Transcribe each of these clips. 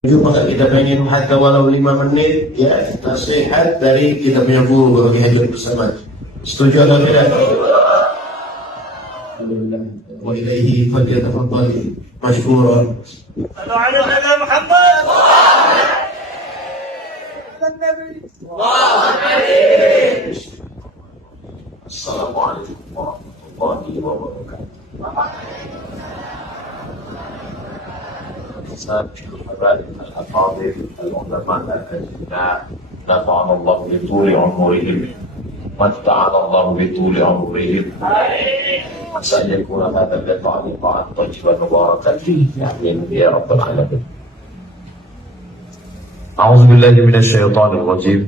Cuma kita pengen hatta walau 5 menit, ya nasihat dari kita punya guru bagi hajar bersama. Setuju atau tidak? Alhamdulillah. Wa ilaihi falyatafaddal mashkuran. Sallu ala Nabi Muhammad. Assalamualaikum warahmatullahi wabarakatuh. الأفاضل العلماء الأجلاء نفعنا الله بطول عمرهم متعنا الله بطول عمرهم أن يكون هذا اللقاء لقاء طيبا مباركا فيه آمين يا رب العالمين. أعوذ بالله من الشيطان الرجيم.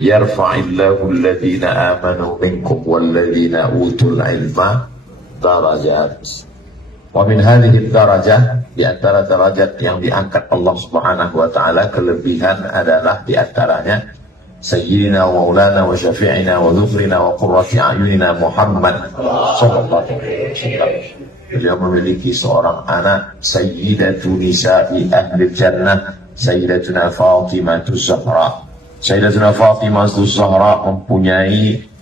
يرفع الله الذين آمنوا منكم والذين أوتوا العلم درجات. Wa min hadhihi darajah, di antara derajat yang diangkat Allah Subhanahu wa taala, kelebihan adalah di antaranya sayyidina wa maulana wa syafi'ina wa dhufrina wa qurrati a'yunina Muhammad sallallahu alaihi wasallam. Beliau memiliki seorang anak, sayyidatu nisa'i ahli jannah, sayyidatuna Fatimah Az-Zahra. Sayyidatuna Fatimah Az-Zahra mempunyai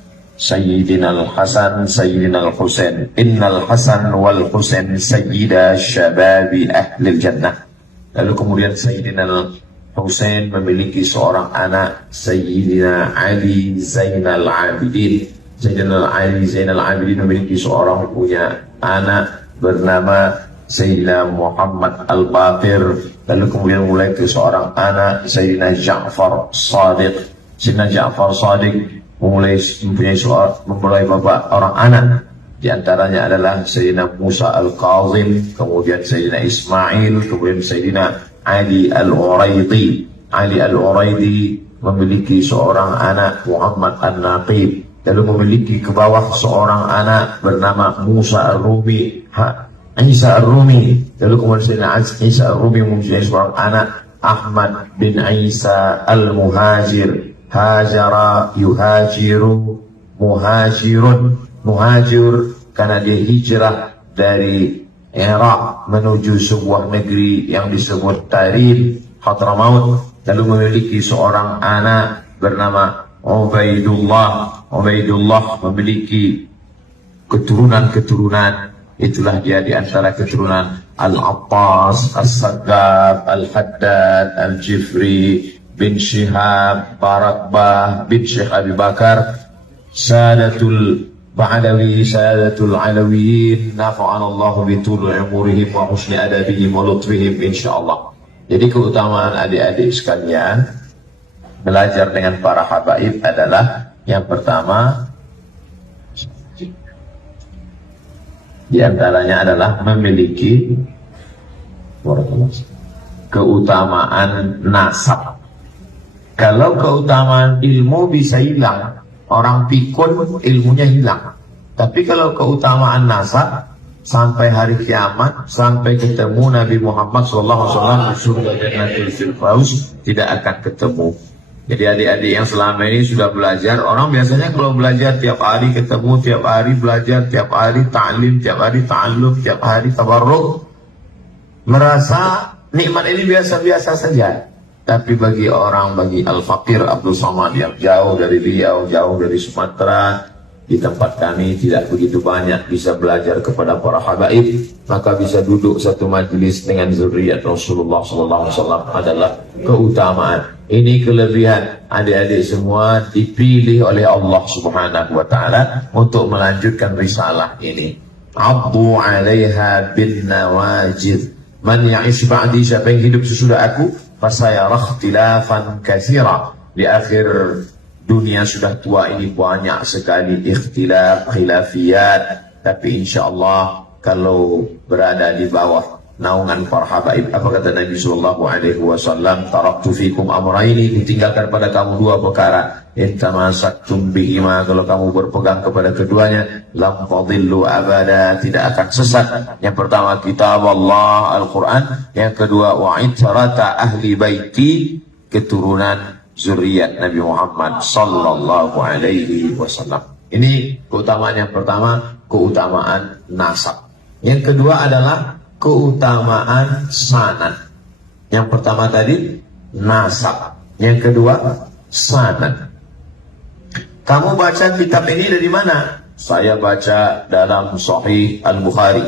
Sayyidina Al-Hasan, Sayyidina Al-Husain. Innal Hasan wal Husain sayyida syababi ahli jannah. Lalu kemudian Sayyidina Al-Husain memiliki seorang anak, Sayyidina Ali Zainal Abidin. Sayyidina Ali Zainal Abidin memiliki seorang punya anak bernama Sayyidina Muhammad Al-Baqir. Lalu kemudian mulai ke seorang anak, Sayyidina Ja'far Shadiq. Sayyidina Ja'far Shadiq mempunyai bapak orang anak, di antaranya adalah Sayyidina Musa Al-Kazim, kemudian Sayyidina Ismail, kemudian Sayyidina Ali Al-Uraidi. Ali Al-Uraidi memiliki seorang anak, Muhammad An-Naqib, lalu memiliki ke bawah seorang anak bernama Musa Ar-Rumi, Isa Ar-Rumi, lalu kemudian Sayyidina Isa Ar-Rumi mempunyai seorang anak, Ahmad bin Isa Al-Muhajir. Hajara yuhajiru muhajirun. Muhajir karena dia hijrah dari Irak menuju sebuah negeri yang disebut Tarim, Hadramaut. Lalu memiliki seorang anak bernama Ubaidullah. Ubaidullah memiliki keturunan-keturunan. Itulah dia di antara keturunan Al-Attas, As-Saggab, Al-Haddad, Al-Jifri bin Syihab, Barakbah bin Syekh Abi Bakar, Sadatul Ba'alawi, Sadatul Alawiyin, nafa'an Allah bitul umurihim wa husni adabihim wa lutfihim insyaallah. Jadi keutamaan adik-adik sekalian belajar dengan para habaib adalah yang pertama, di antaranya adalah memiliki keutamaan nasab. Kalau keutamaan ilmu bisa hilang, orang pikun ilmunya hilang. Tapi kalau keutamaan nasab, sampai hari kiamat, sampai ketemu Nabi Muhammad SAW di surga Jannatul Firdaus, tidak akan ketemu. Jadi adik-adik yang selama ini sudah belajar, orang biasanya kalau belajar tiap hari ketemu, tiap hari belajar, tiap hari ta'lim, tiap hari ta'allum, tiap hari tabarruk, merasa nikmat ini biasa-biasa saja. Tapi bagi Al-Fakir Abdul Somad yang jauh dari Riau, jauh dari Sumatera, di tempat kami tidak begitu banyak bisa belajar kepada para habaib, maka bisa duduk satu majlis dengan zuriat Rasulullah SAW adalah keutamaan. Ini kelebihan adik-adik semua dipilih oleh Allah Subhanahu wa taala untuk melanjutkan risalah ini. Abdu 'alaiha bin nawajid. Man ya'ish ba'di, siapa yang hidup sesudah aku, fasayara ikhtilafan katsira. Di akhir dunia sudah tua ini banyak sekali ikhtilaf, khilafiyat, tapi insyaallah kalau berada di bawah naungan para habaib, apa kata Nabi sallallahu alaihi wasallam, taraktu fikum amraini, ditinggalkan pada kamu dua perkara, in tamassaktum bihima, kalau kamu berpegang kepada keduanya, lam tadillu abada, tidak akan sesat. Yang pertama kitab Allah Al-Quran, yang kedua wa itrata ahli baiti, keturunan zuriat Nabi Muhammad sallallahu alaihi wasallam. Ini keutamaan yang pertama, keutamaan nasab. Yang kedua adalah keutamaan sanad. Yang pertama tadi nasab, yang kedua sanad. Kamu baca kitab ini dari mana? Saya baca dalam Sahih Al-Bukhari.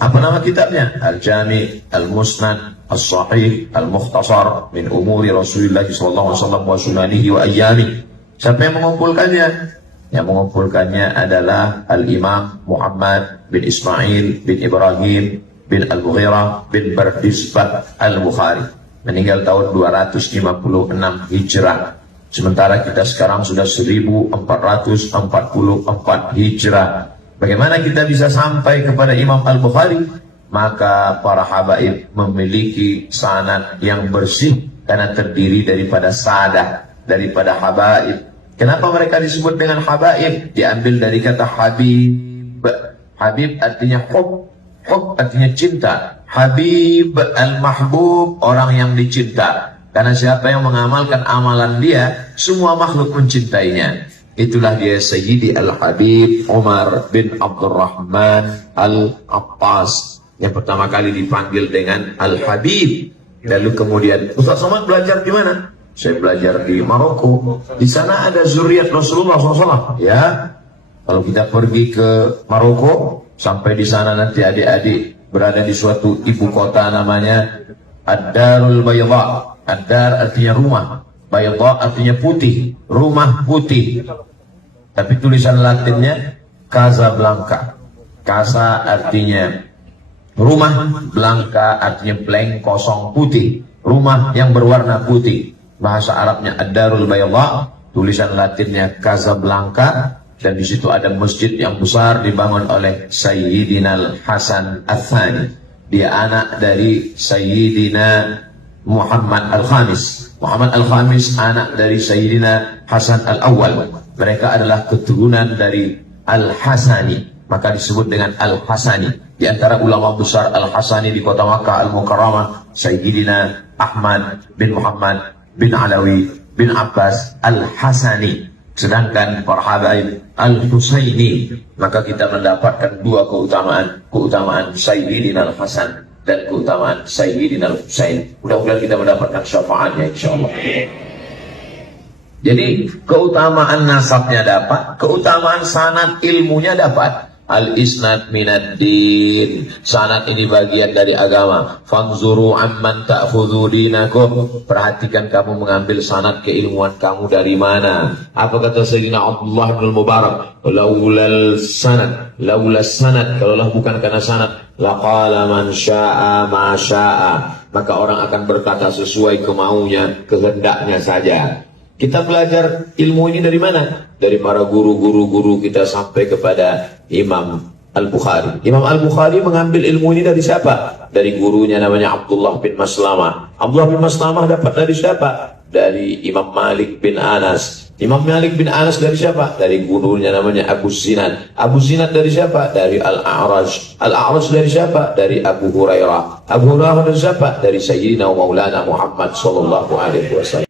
Apa nama kitabnya? Al-Jami, Al-Musnad, Al-Sahih, Al-Mukhtasar min umuri Rasulullah SAW wa sunanihi wa ayyami. Siapa yang mengumpulkannya? Yang mengumpulkannya adalah Al-Imam Muhammad bin Ismail bin Ibrahim bin Al-Mughirah bin Bardisbah Al-Bukhari. Meninggal tahun 256 Hijrah. Sementara kita sekarang sudah 1444 Hijrah. Bagaimana kita bisa sampai kepada Imam Al-Bukhari? Maka para habaib memiliki sanad yang bersih karena terdiri daripada sadah, daripada habaib. Kenapa mereka disebut dengan habaib? Diambil dari kata habib. Habib artinya hub, hub artinya cinta. Habib al-mahbub, orang yang dicinta. Karena siapa yang mengamalkan amalan dia, semua makhluk mencintainya. Itulah dia Sayyidi Al-Habib Umar bin Abdurrahman Al-Abbas, yang pertama kali dipanggil dengan Al-Habib. Lalu kemudian, Ustaz Somad belajar di mana? Saya belajar di Maroko. Di sana ada zuriat Rasulullah SAW. Ya, kalau kita pergi ke Maroko, sampai di sana nanti adik-adik berada di suatu ibu kota namanya Ad-Darul Bayda. Ad-Dar artinya rumah, Bayda artinya putih, rumah putih. Tapi tulisan Latinnya Casablanca. Casa artinya rumah, Blanca artinya blank, kosong, putih. Rumah yang berwarna putih. Bahasa Arabnya Ad-Darul Bayda, tulisan Latinnya Casablanca. Dan di situ ada masjid yang besar dibangun oleh Sayyidina Al-Hasan Al-Thani. Dia anak dari Sayyidina Muhammad Al-Khamis. Muhammad Al-Khamis anak dari Sayyidina Hasan Al-Awwal. Mereka adalah keturunan dari Al-Hasani, maka disebut dengan Al-Hasani. Di antara ulama besar Al-Hasani di kota Makkah Al-Mukarramah, Sayyidina Ahmad bin Muhammad bin Alawi bin Abbas Al-Hasani. Sedangkan para habaib Al-Husaini, maka kita mendapatkan dua keutamaan. Keutamaan Sayyidina Al-Hasan dan keutamaan Sayyidina Al-Husain. Mudah-mudahan kita mendapatkan syafaatnya insyaAllah. Jadi keutamaan nasabnya dapat, keutamaan sanad ilmunya dapat. Al-isnad minad din. Sanad ini bagian dari agama. Fanzuru amman ta'khudhu dinakum. Perhatikan kamu mengambil sanad keilmuan kamu dari mana. Apa kata Sayyidina Abdullah bin Mubarak? Laulal sanad, laulas sanad, kalaulah bukan karena sanad, laqala man syaa ma syaa. Maka orang akan berkata sesuai kemaunya, kehendaknya saja. Kita belajar ilmu ini dari mana? Dari para guru-guru kita sampai kepada Imam Al-Bukhari. Imam Al-Bukhari mengambil ilmu ini dari siapa? Dari gurunya namanya Abdullah bin Maslamah. Abdullah bin Maslamah dapat dari siapa? Dari Imam Malik bin Anas. Imam Malik bin Anas dari siapa? Dari gurunya namanya Abu Zinad. Abu Zinad dari siapa? Dari Al-A'raj. Al-A'raj dari siapa? Dari Abu Hurairah. Abu Hurairah dari siapa? Dari Sayyidina Maulana Muhammad SAW.